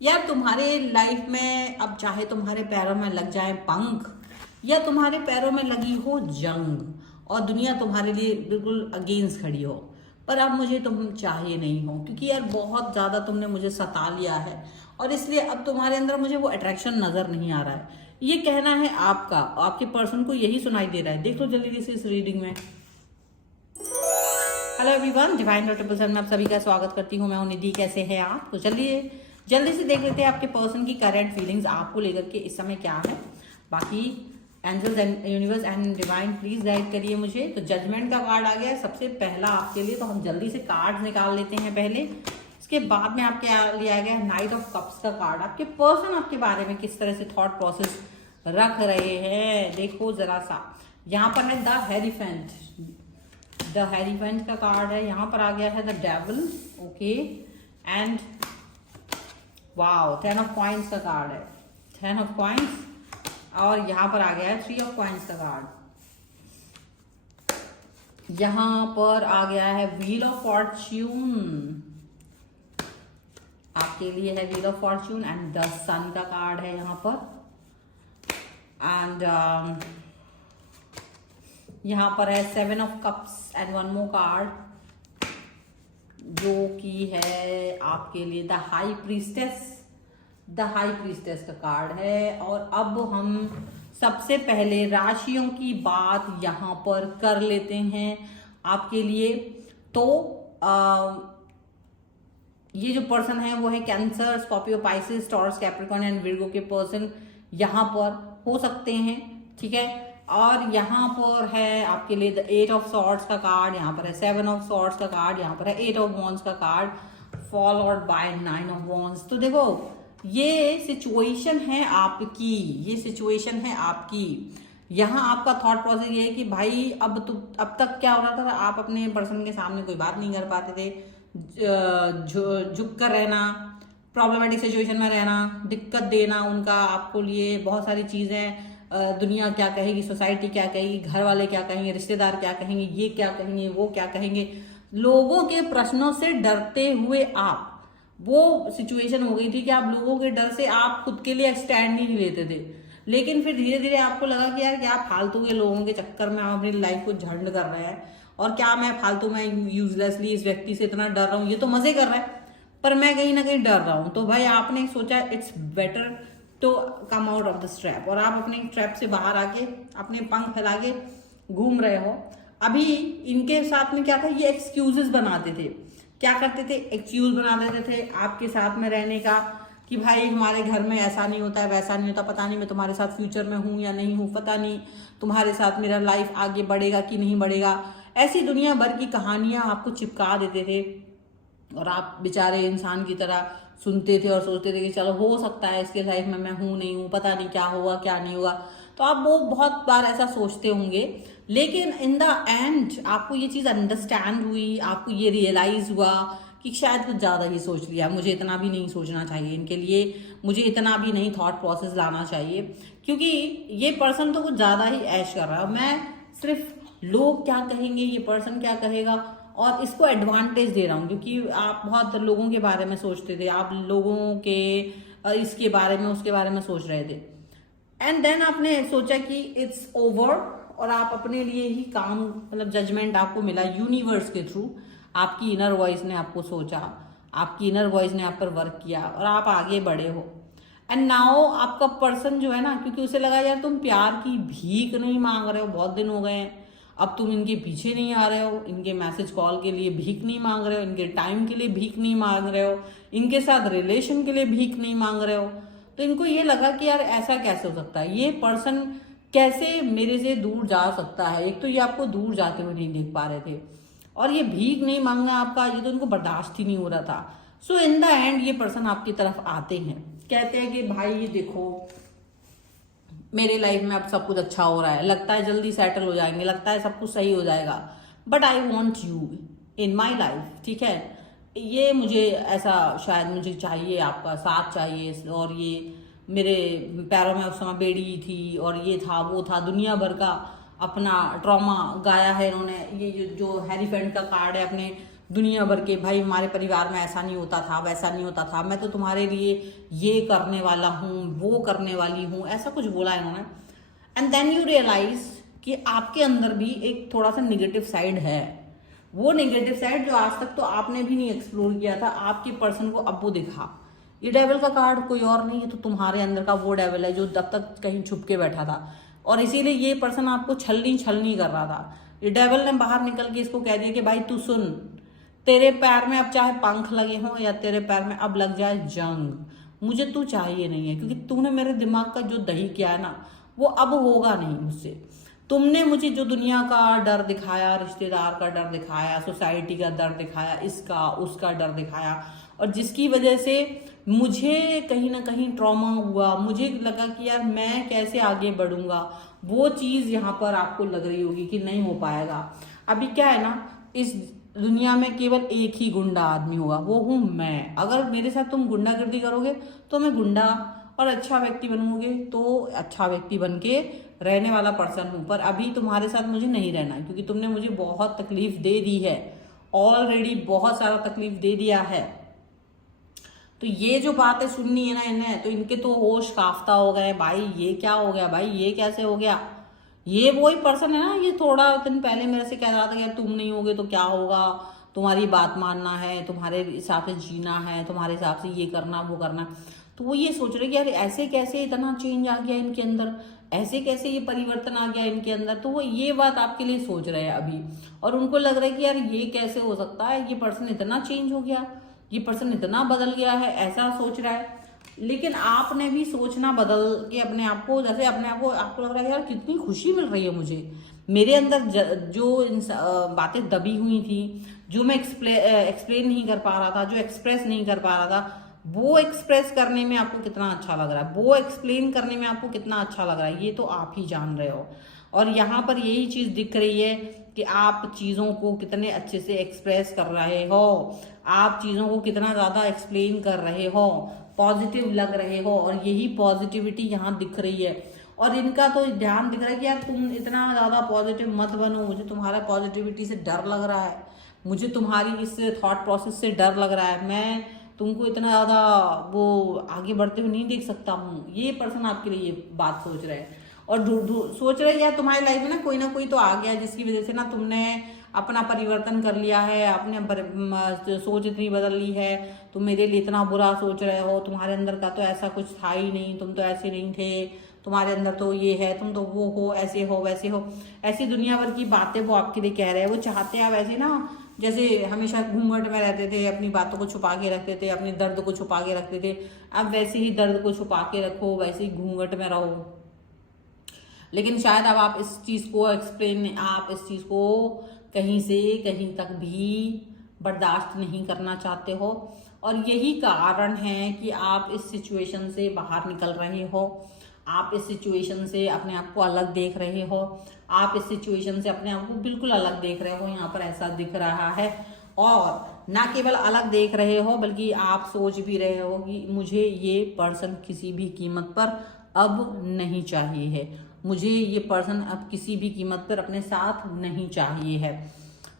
यार तुम्हारे लाइफ में अब चाहे तुम्हारे पैरों में लग जाए पंख या तुम्हारे पैरों में लगी हो जंग और दुनिया तुम्हारे लिए बिल्कुल अगेंस्ट खड़ी हो, पर अब मुझे तुम चाहिए नहीं हो, क्योंकि यार बहुत ज्यादा तुमने मुझे सता लिया है और इसलिए अब तुम्हारे अंदर मुझे वो अट्रैक्शन नजर नहीं आ रहा है। ये कहना है आपका, आपके पर्सन को यही सुनाई दे रहा है। देख लो जल्दी से इस रीडिंग में। हेलो एवरीवन, डिवाइन डॉटर में आप सभी का स्वागत करती हूँ। मैं हूँ निधि। कैसे हैं आप? तो चलिए जल्दी से देख लेते हैं आपके पर्सन की करंट फीलिंग्स आपको लेकर के इस समय क्या है। बाकी angels and universe and divine please guide करिए मुझे। तो जजमेंट का कार्ड आ गया है सबसे पहला आपके लिए, तो हम जल्दी से कार्ड निकाल लेते हैं पहले। इसके बाद में आपके लिया गया नाइट ऑफ कप्स का कार्ड। आपके पर्सन आपके बारे में किस तरह से थॉट प्रोसेस रख रहे हैं देखो जरा सा। यहाँ पर है द हेरीफेंट, द हेरीफेंट का कार्ड है। यहाँ पर आ गया है the devil, okay, and wow 10 of coins का कार्ड है, 10 ऑफ कॉइंस। और यहाँ पर आ गया है 3 ऑफ कॉइंस का कार्ड। यहाँ पर आ गया है व्हील ऑफ फॉर्च्यून, आपके लिए है wheel of fortune, and the sun का कार्ड है यहाँ पर। एंड यहाँ पर है 7 of cups and one more card, जो कि है आपके लिए the high priestess, the high priestess का कार्ड है। और अब हम सबसे पहले राशियों की बात यहाँ पर कर लेते हैं आपके लिए। तो ये जो पर्सन है वो है cancer, Scorpio, Pisces, taurus, Capricorn and Virgo के पर्सन यहाँ पर हो सकते हैं, ठीक है। और यहाँ पर है आपके लिए द 8 ऑफ सॉर्ड्स का कार्ड, यहाँ पर है 7 ऑफ सॉर्ड्स का कार्ड, यहाँ पर है 8 ऑफ वॉन्ड्स का card, followed by 9 of wands. तो देखो ये सिचुएशन है आपकी, ये सिचुएशन है आपकी। यहाँ आपका थॉट प्रोसेस ये है कि भाई अब तक क्या हो रहा था, आप अपने पर्सन के सामने कोई बात नहीं कर पाते थे, झुक कर रहना, प्रॉब्लमेटिक सिचुएशन में रहना, दिक्कत देना उनका आपको लिए बहुत सारी चीजें। दुनिया क्या कहेगी, सोसाइटी क्या कहेगी, घर वाले क्या कहेंगे, रिश्तेदार क्या कहेंगे, ये क्या कहेंगे, वो क्या कहेंगे, लोगों के प्रश्नों से डरते हुए आप, वो सिचुएशन हो गई थी कि आप लोगों के डर से आप खुद के लिए स्टैंड ही नहीं लेते थे। लेकिन फिर धीरे धीरे आपको लगा कि यार क्या फालतू के लोगों के चक्कर में हम अपनी लाइफ को झंड कर रहे हैं, और क्या मैं फालतू में यूजलेसली इस व्यक्ति से इतना डर रहा हूँ, ये तो मजे कर रहा है पर मैं कहीं ना कहीं डर रहा हूँ। तो भाई आपने सोचा it's better to come out of this trap, और आप अपने ट्रैप से बाहर आके अपने पंख फैला के घूम रहे हो। अभी इनके साथ में क्या था, ये एक्सक्यूजेस बनाते थे। क्या करते थे, एक्सक्यूज बना देते थे आपके साथ में रहने का कि भाई हमारे घर में ऐसा नहीं होता है, वैसा नहीं होता, पता नहीं मैं तुम्हारे साथ फ्यूचर में हूँ या नहीं हूँ, पता नहीं तुम्हारे साथ मेरा लाइफ आगे बढ़ेगा कि नहीं बढ़ेगा। ऐसी दुनिया भर की कहानियां आपको चिपका देते थे और आप बेचारे इंसान की तरह सुनते थे और सोचते थे कि चलो हो सकता है इसके लाइफ में मैं हूं नहीं हूं, पता नहीं क्या होगा क्या नहीं होगा। तो आप वो बहुत बार ऐसा सोचते होंगे, लेकिन इन द एंड आपको ये चीज़ अंडरस्टैंड हुई, आपको ये रियलाइज हुआ कि शायद कुछ ज़्यादा ही सोच लिया, मुझे इतना भी नहीं सोचना चाहिए इनके लिए, मुझे इतना भी नहीं थॉट प्रोसेस लाना चाहिए, क्योंकि ये पर्सन तो कुछ ज़्यादा ही ऐश कर रहा है। मैं सिर्फ लोग क्या कहेंगे, ये पर्सन क्या कहेगा, और इसको एडवांटेज दे रहा हूँ, क्योंकि आप बहुत लोगों के बारे में सोचते थे, आप लोगों के इसके बारे में उसके बारे में सोच रहे थे, एंड देन आपने सोचा कि इट्स ओवर, और आप अपने लिए ही काम, मतलब जजमेंट आपको मिला यूनिवर्स के थ्रू। आपकी इनर वॉइस ने आपको सोचा, आपकी इनर वॉइस ने आप पर वर्क किया और आप आगे बढ़े हो। एंड नाउ आपका पर्सन जो है ना, क्योंकि उसे लगा यार तुम प्यार की भीख नहीं मांग रहे हो, बहुत दिन हो गए हैं, अब तुम इनके पीछे नहीं आ रहे हो, इनके मैसेज कॉल के लिए भीख नहीं मांग रहे हो, इनके टाइम के लिए भीख नहीं मांग रहे हो, इनके साथ रिलेशन के लिए भीख नहीं मांग रहे हो। तो इनको ये लगा कि यार ऐसा कैसे हो सकता है, ये पर्सन कैसे मेरे से दूर जा सकता है। एक तो ये आपको दूर जाते हुए नहीं देख पा रहे थे, और ये भीख नहीं मांगना आपका, ये तो इनको बर्दाश्त ही नहीं हो रहा था। सो इन द एंड ये पर्सन आपकी तरफ आते हैं, कहते हैं कि भाई ये देखो मेरे लाइफ में अब सब कुछ अच्छा हो रहा है, लगता है जल्दी सेटल हो जाएंगे, लगता है सब कुछ सही हो जाएगा, but I want you in my life, ठीक है। ये मुझे ऐसा, शायद मुझे चाहिए, आपका साथ चाहिए, और ये मेरे पैरों में उस समय बेड़ी थी और ये था वो था, दुनिया भर का अपना ट्रॉमा गाया है इन्होंने। ये जो हैरीफेंट का कार्ड है, अपने दुनिया भर के, भाई हमारे परिवार में ऐसा नहीं होता था, वैसा नहीं होता था, मैं तो तुम्हारे लिए ये करने वाला हूँ, वो करने वाली हूँ, ऐसा कुछ बोला इन्होंने। एंड देन यू रियलाइज कि आपके अंदर भी एक थोड़ा सा निगेटिव साइड है। वो नेगेटिव साइड जो आज तक तो आपने भी नहीं एक्सप्लोर किया था, आपके पर्सन को अब वो दिखा। ये डेविल का कार्ड कोई और नहीं है, तो तुम्हारे अंदर का वो डेविल है जो तब तक कहीं छुप के बैठा था, और इसीलिए ये पर्सन आपको छलनी कर रहा था। ये डेविल ने बाहर निकल के इसको कह दिया कि भाई तू सुन, तेरे पैर में अब चाहे पंख लगे हों या तेरे पैर में अब लग जाए जंग, मुझे तू चाहिए नहीं है, क्योंकि तूने मेरे दिमाग का जो दही किया है ना, वो अब होगा नहीं मुझसे। तुमने मुझे जो दुनिया का डर दिखाया, रिश्तेदार का डर दिखाया, सोसाइटी का डर दिखाया, इसका उसका डर दिखाया, और जिसकी वजह से मुझे कहीं ना कहीं ट्रॉमा हुआ, मुझे लगा कि यार मैं कैसे आगे बढ़ूंगा, वो चीज़ यहाँ पर आपको लग रही होगी कि नहीं हो पाएगा। अभी क्या है ना, इस दुनिया में केवल एक ही गुंडा आदमी होगा, वो हूँ मैं। अगर मेरे साथ तुम गुंडागर्दी करोगे तो मैं गुंडा, और अच्छा व्यक्ति बनोगे तो अच्छा व्यक्ति बन के रहने वाला पर्सन हूँ। पर अभी तुम्हारे साथ मुझे नहीं रहना है, क्योंकि तुमने मुझे बहुत तकलीफ दे दी है, ऑलरेडी बहुत सारा तकलीफ दे दिया है। तो ये जो बातें सुननी है ना इन्हें, तो इनके तो होश काफ्ता हो गए भाई, ये क्या हो गया भाई, ये कैसे हो गया। ये वही पर्सन है ना, ये थोड़ा दिन पहले मेरे से कह रहा था कि तुम नहीं होगे तो क्या होगा, तुम्हारी बात मानना है, तुम्हारे हिसाब से जीना है, तुम्हारे हिसाब से ये करना वो करना। तो वो ये सोच रहे कि यार ऐसे कैसे इतना चेंज आ गया इनके अंदर, ऐसे कैसे ये परिवर्तन आ गया इनके अंदर। तो वो ये बात आपके लिए सोच रहे हैं अभी, और उनको लग रहा है कि यार ये कैसे हो सकता है, ये पर्सन इतना चेंज हो गया, ये पर्सन इतना बदल गया है, ऐसा सोच रहा है। लेकिन आपने भी सोचना बदल के अपने आप को, जैसे अपने आप को आपको लग रहा है यार कितनी खुशी मिल रही है मुझे, मेरे अंदर जो बातें दबी हुई थी, जो मैं एक्सप्लेन नहीं कर पा रहा था, जो एक्सप्रेस नहीं कर पा रहा था, वो एक्सप्रेस करने में आपको कितना अच्छा लग रहा है, वो एक्सप्लेन करने में आपको कितना अच्छा लग रहा है, ये तो आप ही जान रहे हो। और यहाँ पर यही चीज़ दिख रही है कि आप चीज़ों को कितने अच्छे से एक्सप्रेस कर रहे हो, आप चीज़ों को कितना ज़्यादा एक्सप्लेन कर रहे हो, पॉजिटिव लग रहे हो, और यही पॉजिटिविटी यहाँ दिख रही है। और इनका तो ध्यान दिख रहा है कि यार तुम इतना ज़्यादा पॉजिटिव मत बनो, मुझे तुम्हारा पॉजिटिविटी से डर लग रहा है, मुझे तुम्हारी इस थॉट प्रोसेस से डर लग रहा है, मैं तुमको इतना ज़्यादा वो आगे बढ़ते हुए नहीं देख सकता हूँ। ये पर्सन आपके लिए ये बात सोच रहे हैं, और सोच रहे यार तुम्हारी लाइफ में ना कोई तो आ गया जिसकी वजह से ना तुमने अपना परिवर्तन कर लिया है, अपने सोच इतनी बदल ली है, तुम मेरे लिए इतना बुरा सोच रहे हो, तुम्हारे अंदर का तो ऐसा कुछ था ही नहीं, तुम तो ऐसे नहीं थे, तुम्हारे अंदर तो ये है, तुम तो वो हो, ऐसे हो वैसे हो, ऐसी दुनिया भर की बातें वो आपके लिए कह रहे हैं। वो चाहते हैं आप ऐसे ना, जैसे हमेशा घूंघट में रहते थे, अपनी बातों को छुपा के रखते थे, अपने दर्द को छुपा के रखते थे, अब वैसे ही दर्द को छुपा के रखो, वैसे ही घूंघट में रहो। लेकिन शायद अब आप इस चीज़ को आप इस चीज़ को कहीं से कहीं तक भी बर्दाश्त नहीं करना चाहते हो, और यही कारण है कि आप इस सिचुएशन से बाहर निकल रहे हो, आप इस सिचुएशन से अपने आप को अलग देख रहे हो, आप इस सिचुएशन से अपने आप को बिल्कुल अलग देख रहे हो, यहाँ पर ऐसा दिख रहा है। और ना केवल अलग देख रहे हो, बल्कि आप सोच भी रहे हो कि मुझे ये पर्सन किसी भी कीमत पर अब नहीं चाहिए है, मुझे ये पर्सन अब किसी भी कीमत पर अपने साथ नहीं चाहिए है।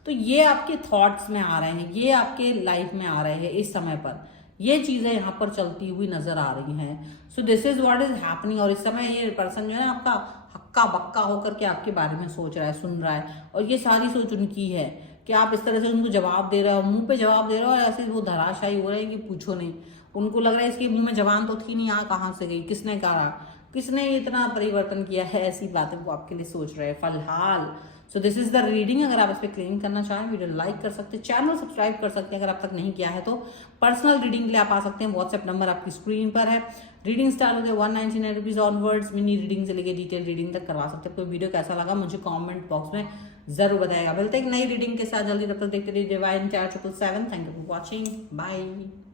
तो ये आपके थॉट्स में आ रहे हैं, ये आपके लाइफ में आ रहे हैं इस समय पर, ये चीज़ें यहाँ पर चलती हुई नजर आ रही हैं। So this is what is happening. और इस समय ये पर्सन जो है आपका हक्का बक्का होकर के आपके बारे में सोच रहा है, सुन रहा है, और ये सारी सोच उनकी है कि आप इस तरह से उनको जवाब दे रहे हो, मुंह पे जवाब दे रहे हो, और ऐसे वो धराशायी हो रहे हैं कि पूछो नहीं। उनको लग रहा है इसके मुंह में जबान तो थी नहीं, यहाँ कहाँ से गई, किसने कहा, किसने इतना परिवर्तन किया है, ऐसी बातें वो आपके लिए सोच रहे हैं फिलहाल। So this is the reading. अगर आप इस पर क्लेम करना चाहें, वीडियो लाइक कर सकते हैं, चैनल सब्सक्राइब कर सकते हैं अगर आप तक नहीं किया है तो। पर्सनल रीडिंग के लिए आप आ सकते हैं, व्हाट्सएप नंबर आपकी स्क्रीन पर है। रीडिंग स्टार्ट होते हैं 199 रुपीज ऑनवर्ड्स, मिनी रीडिंग से लेकर डिटेल रीडिंग तक करवा सकते हैं। कोई वीडियो कैसा लगा मुझे कॉमेंट बॉक्स में जरूर बताएगा। मिलते हैं एक नई रीडिंग के साथ जल्दी, तब तक देखते रहिए divine 4777। Thank you for watching, bye.